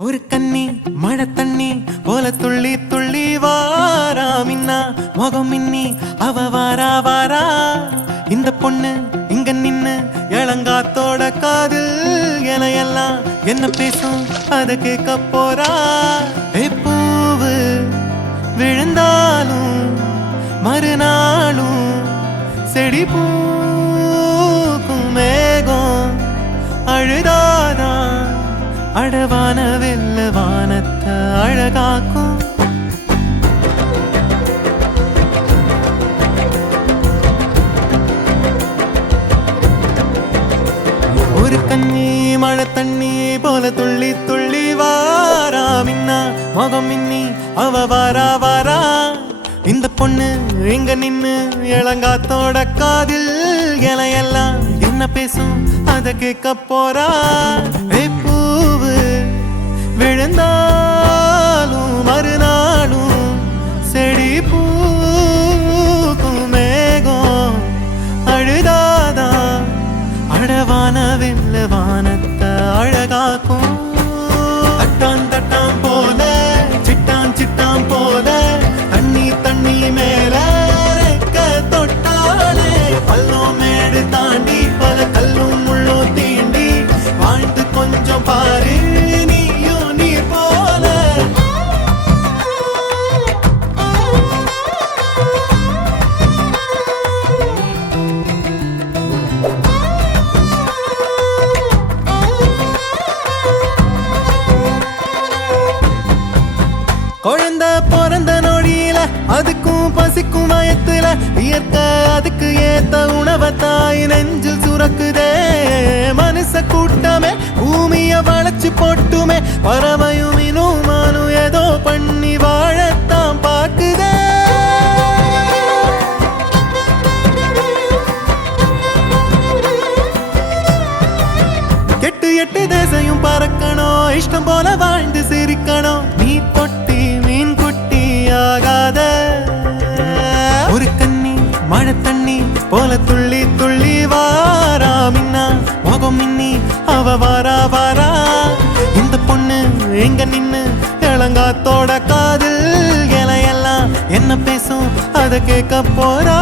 ஒரு கண்ணி மழை தண்ணி போல துள்ளி துள்ளி வாரா மின்னா முகம் மின்னி அவ வாரா வாரா இந்த பொண்ணு இங்க நின்னு இளங்காத்தோட காதில் எல்லாம் என்ன பேசும் அத கேட்க போறா பூவு விழுந்தாலும் மறுநாளும் செடி பூக்கும் மேகம் அழுதாதான் அடவான வெல்ல வானத்தை அழகாக்கும் ஒரு கண்ணி மழை தண்ணி போல துள்ளி துள்ளி வாரா மின்னா முகம் மின்னி அவ வாரா வாரா இந்த பொண்ணு இங்க நின்னு இளங்காத்தோட காதில் எல்லாம் என்ன பேசும் அத கேட்க போறா பூவு விழுந்தாலும் மறுநாளும் செடி பூக்கும் மேகம் அழுதாதா அடவான வெல்ல வானத்தை அழகாக்கும் தட்டான் தட்டான் போல சிட்டான் சிட்டான் போல தண்ணி தண்ணி மேல தொட்டாலே பள்ளம் மேடு தாண்டி பல கல்லும் முள்ளும் தீண்டி வாழ்ந்து கொஞ்சம் பாரு நீயும் நீர் போல குழந்தை பிறந்த நொடியில அதுக்கும் பசிக்கும் மயத்துல இயற்கை அதுக்கு ஏத்த உணவை தாய் நெஞ்சில் சுரக்குதே மனுஷ கூட்டமே பூமிய வளைச்சு போட்டுமே பறவையும் இனுமானும் ஏதோ பண்ணி வாழத்தான் பாக்குதே கெட்டு எட்டு தேசையும் பறக்கணும் இஷ்டம் போல வாழ்ந்து சிரிக்கணும் நீ தொட்டி மீன் குட்டி ஆகாத ஒரு கண்ணி மழை தண்ணி போல துள்ளி துள்ளி வாரா மின்னா முகம் மின்னி அவ வாரா வாரா இந்த பொண்ணு எங்க நின்னு இளங்காத்தோட காதில் எல்லாம் என்ன பேசும் அத கேட்க போறா